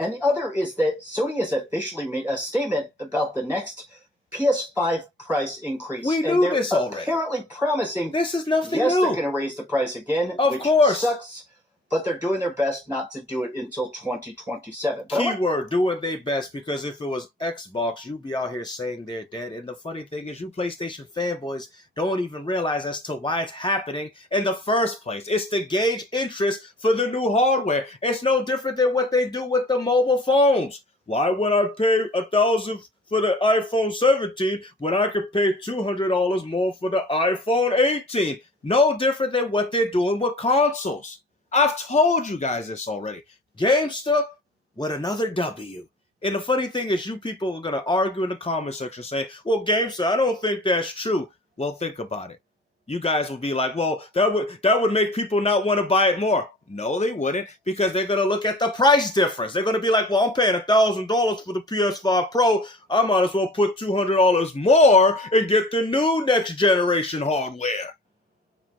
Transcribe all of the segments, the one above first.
And the other is that Sony has officially made a statement about the next PS5 price increase. We knew this already. Apparently promising this is nothing yes, new. They're going to raise the price again, of course. Sucks, but they're doing their best not to do it until 2027. Keyword, doing their best, because if it was Xbox, you'd be out here saying they're dead. And the funny thing is, you PlayStation fanboys don't even realize as to why it's happening in the first place. It's to gauge interest for the new hardware. It's no different than what they do with the mobile phones. Why would I pay $1,000 for the iPhone 17 when I could pay $200 more for the iPhone 18? No different than what they're doing with consoles. I've told you guys this already. GameStop with another W. And the funny thing is, you people are going to argue in the comment section saying, well, GameStop, I don't think that's true. Well, think about it. You guys will be like, well, that would make people not want to buy it more. No, they wouldn't, because they're going to look at the price difference. They're going to be like, well, I'm paying $1,000 for the PS5 Pro. I might as well put $200 more and get the new next generation hardware.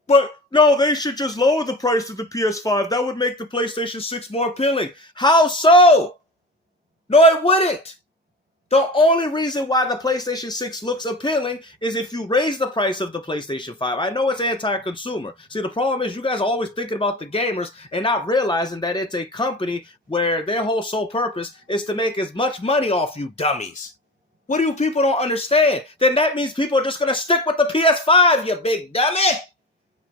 But no, they should just lower the price of the PS5. That would make the PlayStation 6 more appealing. How so? No, it wouldn't. The only reason why the PlayStation 6 looks appealing is if you raise the price of the PlayStation 5. I know it's anti-consumer. See, the problem is you guys are always thinking about the gamers and not realizing that it's a company where their whole sole purpose is to make as much money off you dummies. What do you people don't understand? Then that means people are just going to stick with the PS5, you big dummy.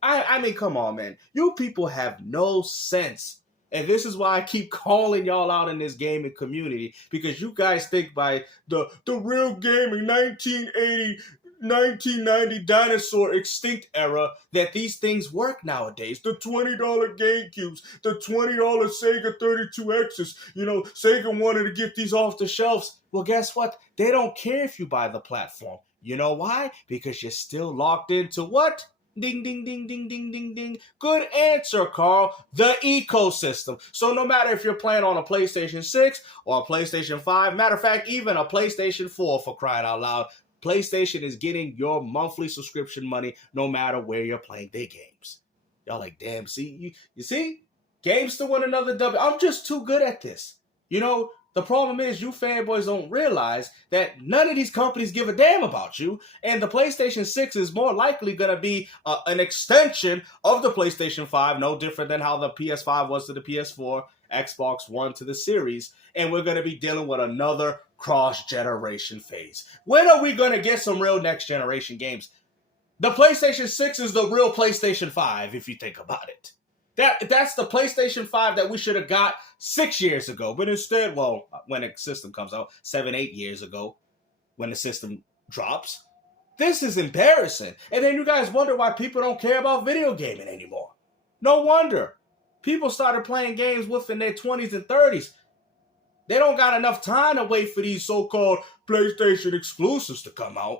I mean, come on, man. You people have no sense. And this is why I keep calling y'all out in this gaming community, because you guys think by the real gaming 1980, 1990 dinosaur extinct era that these things work nowadays. The $20 GameCubes, the $20 Sega 32Xs. You know, Sega wanted to get these off the shelves. Well, guess what? They don't care if you buy the platform. You know why? Because you're still locked into what? Ding, ding, ding, ding, ding, ding, ding. Good answer, Carl. The ecosystem. So no matter if you're playing on a PlayStation 6 or a PlayStation 5, matter of fact, even a PlayStation 4, for crying out loud, PlayStation is getting your monthly subscription money no matter where you're playing their games. Y'all like, damn, see? You see? Games to win another W. I'm just too good at this. You know, the problem is you fanboys don't realize that none of these companies give a damn about you, and the PlayStation 6 is more likely going to be an extension of the PlayStation 5, no different than how the PS5 was to the PS4, Xbox One to the Series, and we're going to be dealing with another cross-generation phase. When are we going to get some real next-generation games? The PlayStation 6 is the real PlayStation 5, if you think about it. That's the PlayStation 5 that we should have got 6 years ago. But instead, well, when the system comes out, 7, 8 years ago, when the system drops. This is embarrassing. And then you guys wonder why people don't care about video gaming anymore. No wonder. People started playing games within their 20s and 30s. They don't got enough time to wait for these so-called PlayStation exclusives to come out.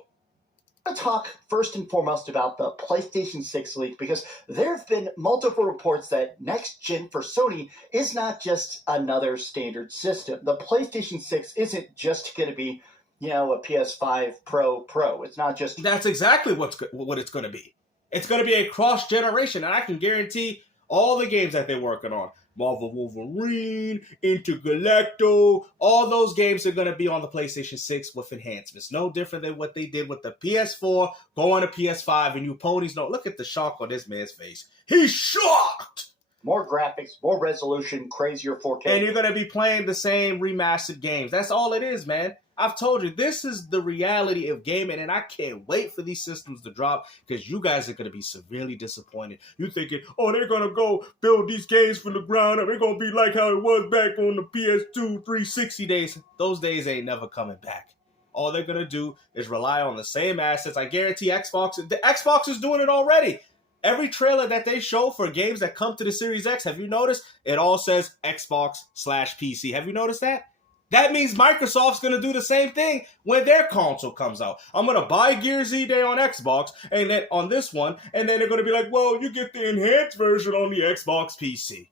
I want to talk first and foremost about the PlayStation 6 leak, because there have been multiple reports that next gen for Sony is not just another standard system. The PlayStation 6 isn't just going to be, you know, a PS5 Pro. It's not just... That's exactly what it's going to be. It's going to be a cross-generation, and I can guarantee all the games that they're working on, Marvel Wolverine, Intergalacto, all those games are going to be on the PlayStation 6 with enhancements. No different than what they did with the PS4, going to PS5, and you ponies know. Look at the shock on this man's face. He's shocked! More graphics, more resolution, crazier 4K. And you're going to be playing the same remastered games. That's all it is, man. I've told you, this is the reality of gaming, and I can't wait for these systems to drop, because you guys are going to be severely disappointed. You're thinking, oh, they're going to go build these games from the ground up. They're going to be like how it was back on the PS2 360 days. Those days ain't never coming back. All they're going to do is rely on the same assets. I guarantee the Xbox is doing it already. Every trailer that they show for games that come to the Series X, have you noticed? It all says Xbox/PC. Have you noticed that? That means Microsoft's going to do the same thing when their console comes out. I'm going to buy Gears Z Day on Xbox and then on this one, and then they're going to be like, well, you get the enhanced version on the Xbox PC.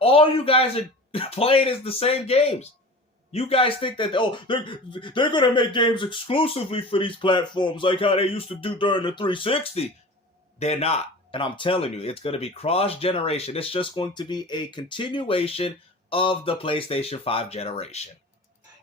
All you guys are playing is the same games. You guys think that, oh, they're going to make games exclusively for these platforms like how they used to do during the 360. They're not. And I'm telling you, it's going to be cross-generation. It's just going to be a continuation of the PlayStation 5 generation.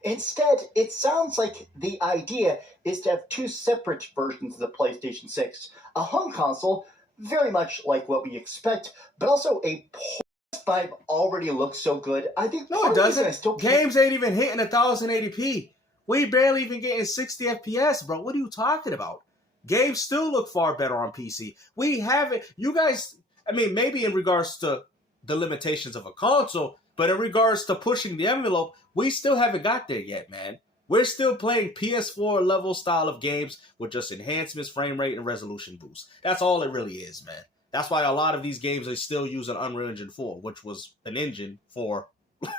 Instead, it sounds like the idea is to have two separate versions of the PlayStation 6. A home console, very much like what we expect, but also a PS5 already looks so good. I think no, it doesn't. Games ain't even hitting 1080p. We barely even getting 60 FPS, bro. What are you talking about? Games still look far better on PC. We haven't. You guys, I mean, maybe in regards to the limitations of a console, but in regards to pushing the envelope, we still haven't got there yet, man. We're still playing PS4 level style of games with just enhancements, frame rate, and resolution boosts. That's all it really is, man. That's why a lot of these games are still using Unreal Engine 4, which was an engine for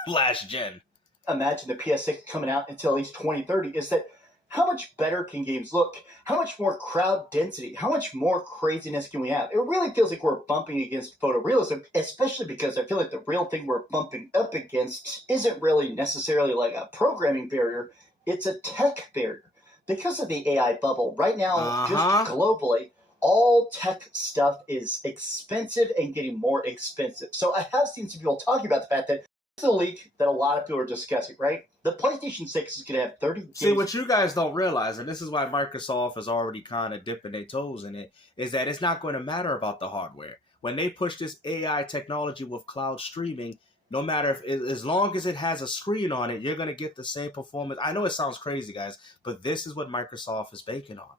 last gen. Imagine the PS6 coming out until at least 2030 is that how much better can games look? How much more crowd density? How much more craziness can we have? It really feels like we're bumping against photorealism, especially because I feel like the real thing we're bumping up against isn't really necessarily like a programming barrier, it's a tech barrier. Because of the AI bubble, right now, just globally, all tech stuff is expensive and getting more expensive. So I have seen some people talking about the fact that the leak that a lot of people are discussing, right? The PlayStation 6 is going to have 30 games. See, what you guys don't realize, and this is why Microsoft is already kind of dipping their toes in it, is that it's not going to matter about the hardware. When they push this AI technology with cloud streaming, no matter if, as long as it has a screen on it, you're going to get the same performance. I know it sounds crazy, guys, but this is what Microsoft is banking on.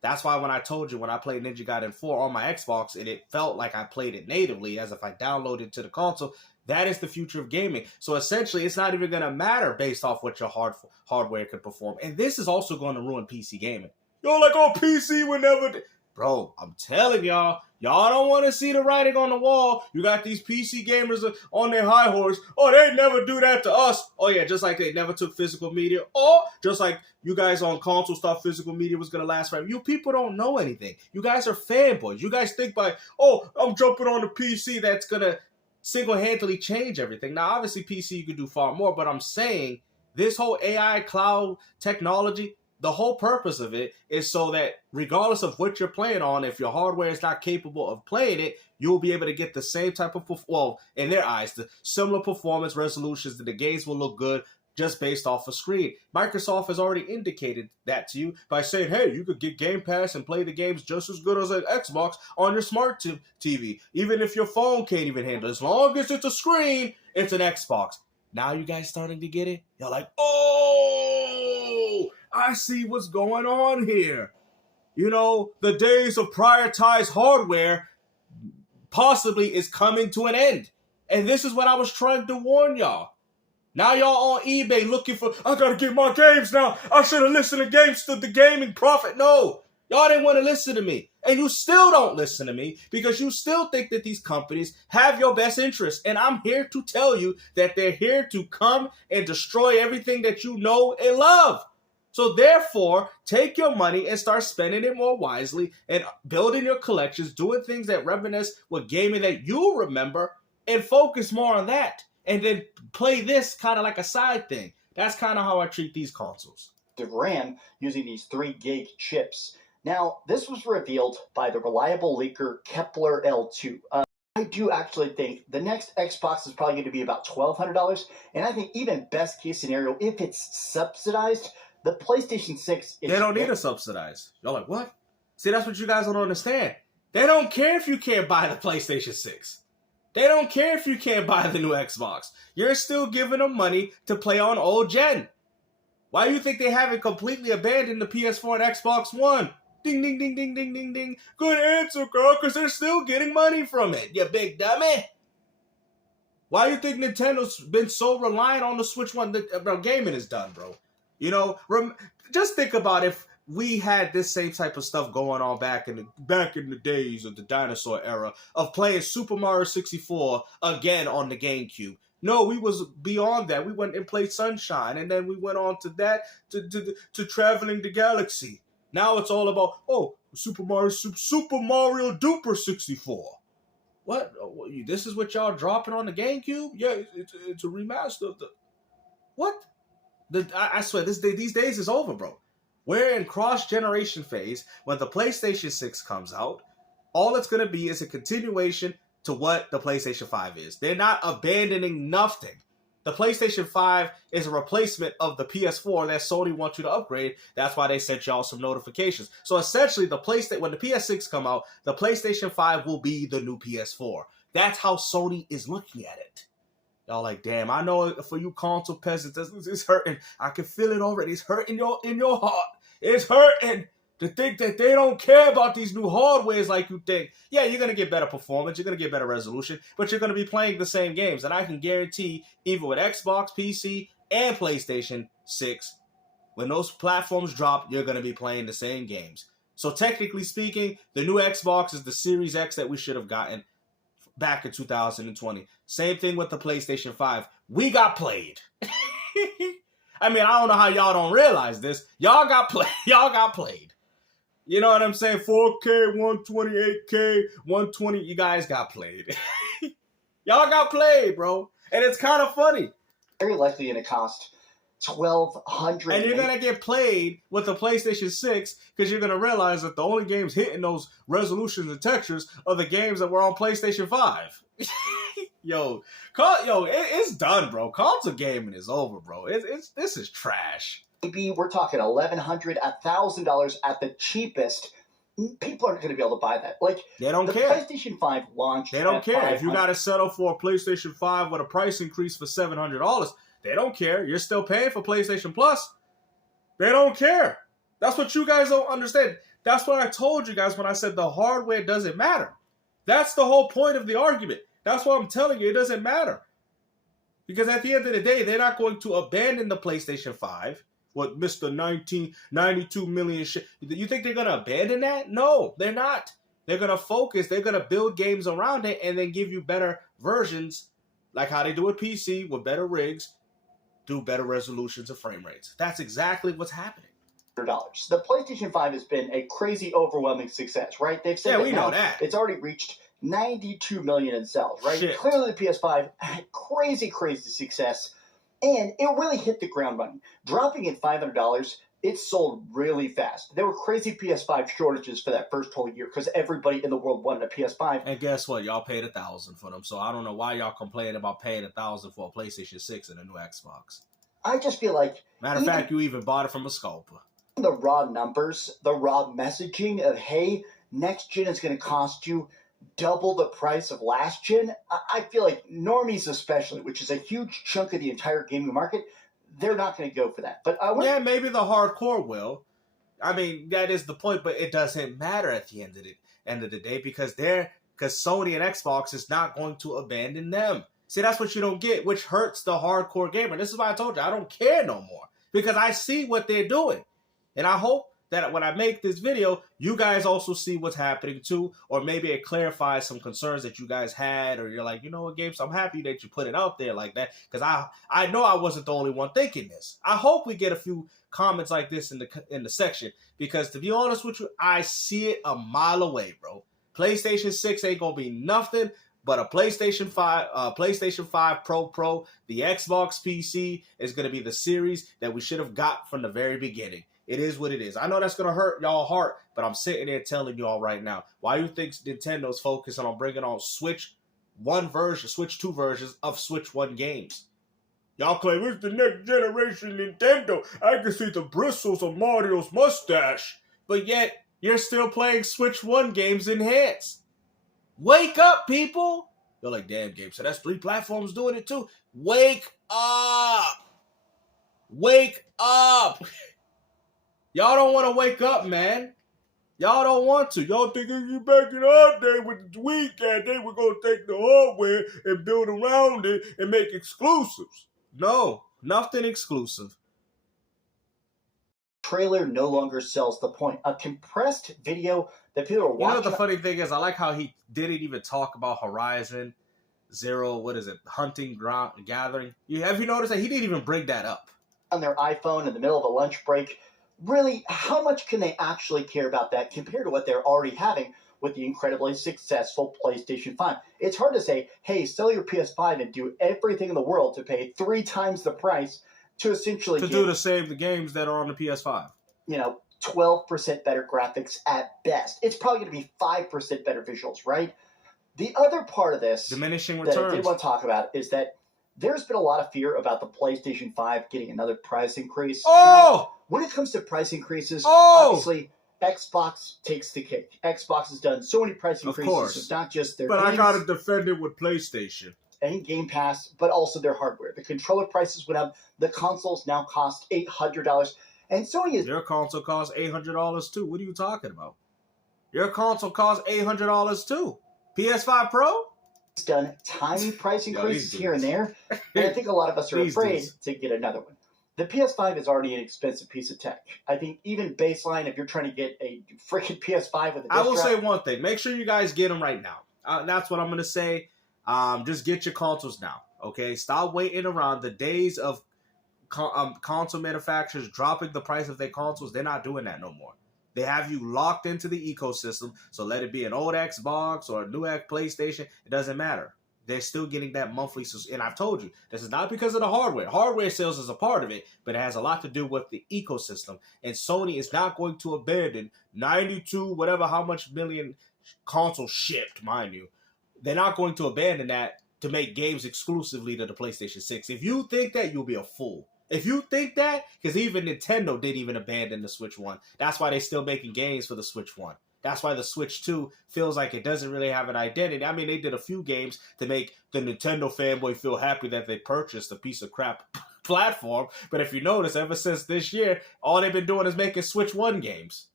That's why when I told you when I played Ninja Gaiden 4 on my Xbox, and it felt like I played it natively as if I downloaded it to the console, that is the future of gaming. So essentially, it's not even going to matter based off what your hardware can perform. And this is also going to ruin PC gaming. You're like, oh, PC would never... Bro, I'm telling y'all don't want to see the writing on the wall. You got these PC gamers on their high horse. Oh, they never do that to us. Oh, yeah, just like they never took physical media. Or just like you guys on consoles thought physical media was going to last forever. You people don't know anything. You guys are fanboys. You guys think by, oh, I'm jumping on the PC that's going to single-handedly change everything. Now, obviously, PC, you can do far more, but I'm saying this whole AI cloud technology, the whole purpose of it is so that regardless of what you're playing on, if your hardware is not capable of playing it, you'll be able to get the same type of, well, in their eyes, the similar performance resolutions, that the games will look good just based off a screen. Microsoft has already indicated that to you by saying, hey, you could get Game Pass and play the games just as good as an Xbox on your smart TV, even if your phone can't even handle it. As long as it's a screen, it's an Xbox. Now you guys starting to get it? You're like, oh, I see what's going on here. You know, the days of prioritized hardware possibly is coming to an end. And this is what I was trying to warn y'all. Now y'all on eBay looking for, I gotta get my games now. I should have listened to games to the gaming prophet. No, y'all didn't want to listen to me. And you still don't listen to me because you still think that these companies have your best interest. And I'm here to tell you that they're here to come and destroy everything that you know and love. So therefore, take your money and start spending it more wisely and building your collections, doing things that reminisce with gaming that you remember, and focus more on that. And then play this kind of like a side thing. That's kind of how I treat these consoles. The RAM using these 3 gig chips. Now, this was revealed by the reliable leaker Kepler L2. I do actually think the next Xbox is probably going to be about $1,200. And I think even best case scenario, if it's subsidized, the PlayStation 6 is... They don't need to subsidize. You're like, what? See, that's what you guys don't understand. They don't care if you can't buy the PlayStation 6. They don't care if you can't buy the new Xbox. You're still giving them money to play on old gen. Why do you think they haven't completely abandoned the PS4 and Xbox One? Ding, ding, ding, ding, ding, ding, ding. Good answer, girl, because they're still getting money from it, you big dummy. Why do you think Nintendo's been so reliant on the Switch One? Bro, gaming is done, bro. You know, just think about if we had this same type of stuff going on back in the days of the dinosaur era of playing Super Mario 64 again on the GameCube. No, we was beyond that. We went and played Sunshine, and then we went on to that to Traveling the Galaxy. Now it's all about Super Mario Duper 64. What? This is what y'all dropping on the GameCube? Yeah, it's a remaster of the what? I swear these days is over, bro. We're in cross-generation phase. When the PlayStation 6 comes out, all it's going to be is a continuation to what the PlayStation 5 is. They're not abandoning nothing. The PlayStation 5 is a replacement of the PS4 that Sony wants you to upgrade. That's why they sent y'all some notifications. So essentially, when the PS6 come out, the PlayStation 5 will be the new PS4. That's how Sony is looking at it. Y'all like, damn, I know for you console peasants, it's hurting. I can feel it already. It's hurting in your heart. It's hurting to think that they don't care about these new hardwares like you think. Yeah, you're going to get better performance. You're going to get better resolution. But you're going to be playing the same games. And I can guarantee, even with Xbox, PC, and PlayStation 6, when those platforms drop, you're going to be playing the same games. So technically speaking, the new Xbox is the Series X that we should have gotten back in 2020. Same thing with the PlayStation 5. We got played. I mean, I don't know how y'all don't realize this. Y'all got played. You know what I'm saying? 4K, 128K, 120. You guys got played. Y'all got played, bro. And it's kind of funny. Very likely going to cost $1,200. And you're going to get played with the PlayStation 6 because you're going to realize that the only games hitting those resolutions and textures are the games that were on PlayStation 5. It's done, bro. Console gaming is over, bro. This is trash. Maybe we're talking $1,100, $1,000 at the cheapest. People aren't going to be able to buy that. Like, they don't the care. PlayStation 5 launched. They don't care. If you got to settle for a PlayStation 5 with a price increase for $700, they don't care. You're still paying for PlayStation Plus. They don't care. That's what you guys don't understand. That's what I told you guys when I said the hardware doesn't matter. That's the whole point of the argument. That's why I'm telling you it doesn't matter. Because at the end of the day, they're not going to abandon the PlayStation 5. What, Mr. 92 million shit. You think they're going to abandon that? No, they're not. They're going to focus. They're going to build games around it and then give you better versions, like how they do with PC, with better rigs, do better resolutions and frame rates. That's exactly what's happening. $100. The PlayStation 5 has been a crazy, overwhelming success, right? They've said we know that. It's already reached 92 million in sales, right? Shit. Clearly the PS5 had crazy success, and it really hit the ground running. Dropping at $500, it sold really fast. There were crazy PS5 shortages for that first whole year because everybody in the world wanted a PS5. And guess what? Y'all paid $1,000 for them, so I don't know why y'all complaining about paying $1,000 for a PlayStation 6 and a new Xbox. I just feel like... Matter of fact, you even bought it from a scalper. The raw numbers, the raw messaging of, hey, next gen is going to cost you double the price of last gen, I feel like normies especially, which is a huge chunk of the entire gaming market, they're not going to go for that. But yeah, maybe the hardcore will. I mean, that is the point, but it doesn't matter at the end of the day because Sony and Xbox is not going to abandon them. See, that's what you don't get, which hurts the hardcore gamer. This is why I told you I don't care no more because I see what they're doing, and I hope that when I make this video, you guys also see what's happening too, or maybe it clarifies some concerns that you guys had, or you're like, you know what, Gabe, so I'm happy that you put it out there like that, because I know I wasn't the only one thinking this. I hope we get a few comments like this in the section, because to be honest with you, I see it a mile away, bro. PlayStation 6 ain't gonna be nothing but a PlayStation 5 Pro. The Xbox PC is gonna be the series that we should have got from the very beginning. It is what it is. I know that's going to hurt y'all heart, but I'm sitting there telling y'all right now. Why you think Nintendo's focusing on bringing on Switch 2 versions of Switch 1 games? Y'all claim it's the next generation Nintendo. I can see the bristles of Mario's mustache. But yet, you're still playing Switch 1 games enhanced. Wake up, people! You're like, damn, Gabe, so that's 3 platforms doing it too? Wake up! Wake up! Y'all don't want to wake up, man. Y'all don't want to. Y'all thinking you back in our day with the weekend, they were going to take the hardware and build around it and make exclusives. No, nothing exclusive. Trailer no longer sells the point. A compressed video that people are watching. You know the funny thing is, I like how he didn't even talk about Horizon Zero, Hunting Gathering. Have you noticed that he didn't even bring that up? On their iPhone in the middle of a lunch break. Really, how much can they actually care about that compared to what they're already having with the incredibly successful PlayStation 5? It's hard to say, hey, sell your PS5 and do everything in the world to pay 3 times the price to essentially do the same the games that are on the PS5. 12% better graphics at best. It's probably going to be 5% better visuals, right? The other part of this diminishing that returns I did want to talk about is that there's been a lot of fear about the PlayStation 5 getting another price increase. Oh! Now, when it comes to price increases, Oh! obviously Xbox takes the cake. Xbox has done so many price increases. Of course. It's not just their But games I gotta defend it with PlayStation. and Game Pass, but also their hardware. The controller prices went up. The consoles now cost $800. And Sony is... Your console costs $800 too. What are you talking about? Your console costs $800 too. PS5 Pro? done tiny price increases here and there, and I think a lot of us are afraid to get another one. The PS5 is already an expensive piece of tech. I think even baseline, if you're trying to get a freaking PS5 with a disc I will drive, say one thing. Make sure you guys get them right now. That's what I'm going to say. Just get your consoles now, okay? Stop waiting around. The days of console manufacturers dropping the price of their consoles, they're not doing that no more. They have you locked into the ecosystem, so let it be an old Xbox or a new PlayStation. It doesn't matter. They're still getting that monthly. And I've told you, this is not because of the hardware. Hardware sales is a part of it, but it has a lot to do with the ecosystem. And Sony is not going to abandon 92, whatever, how much million consoles shipped, mind you. They're not going to abandon that to make games exclusively to the PlayStation 6. If you think that, you'll be a fool. If you think that, because even Nintendo didn't even abandon the Switch 1. That's why they're still making games for the Switch 1. That's why the Switch 2 feels like it doesn't really have an identity. I mean, they did a few games to make the Nintendo fanboy feel happy that they purchased a piece of crap platform. But if you notice, ever since this year, all they've been doing is making Switch 1 games.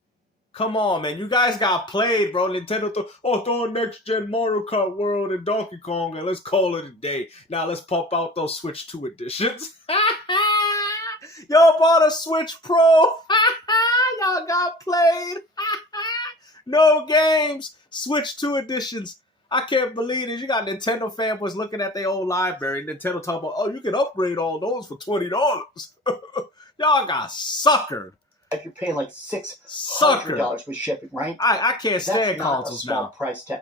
Come on, man. You guys got played, bro. Nintendo throw a next-gen Mario Kart World and Donkey Kong, and let's call it a day. Now let's pump out those Switch 2 editions. Y'all bought a Switch Pro. Y'all got played. No games. Switch 2 editions. I can't believe it. You got Nintendo fanboys looking at their old library. Nintendo talking about, oh, you can upgrade all those for $20. Y'all got suckered. If you're paying like $600 with shipping, right? I can't stand consoles now. That's not a small price tag.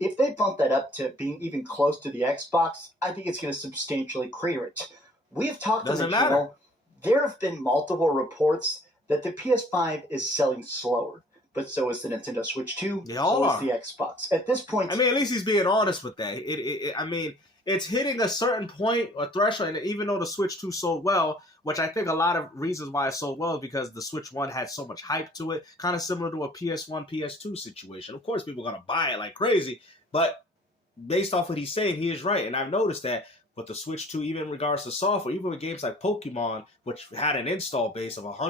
If they bump that up to being even close to the Xbox, I think it's going to substantially crater it. We've talked on the channel. There have been multiple reports that the PS5 is selling slower, but so is the Nintendo Switch 2, so is the Xbox. At this point... I mean, at least he's being honest with that. I mean, it's hitting a certain point or threshold, and even though the Switch 2 sold well, which I think a lot of reasons why it sold well is because the Switch 1 had so much hype to it, kind of similar to a PS1, PS2 situation. Of course, people are going to buy it like crazy, but based off what he's saying, he is right, and I've noticed that with the Switch 2, even in regards to software, even with games like Pokemon, which had an install base of 100,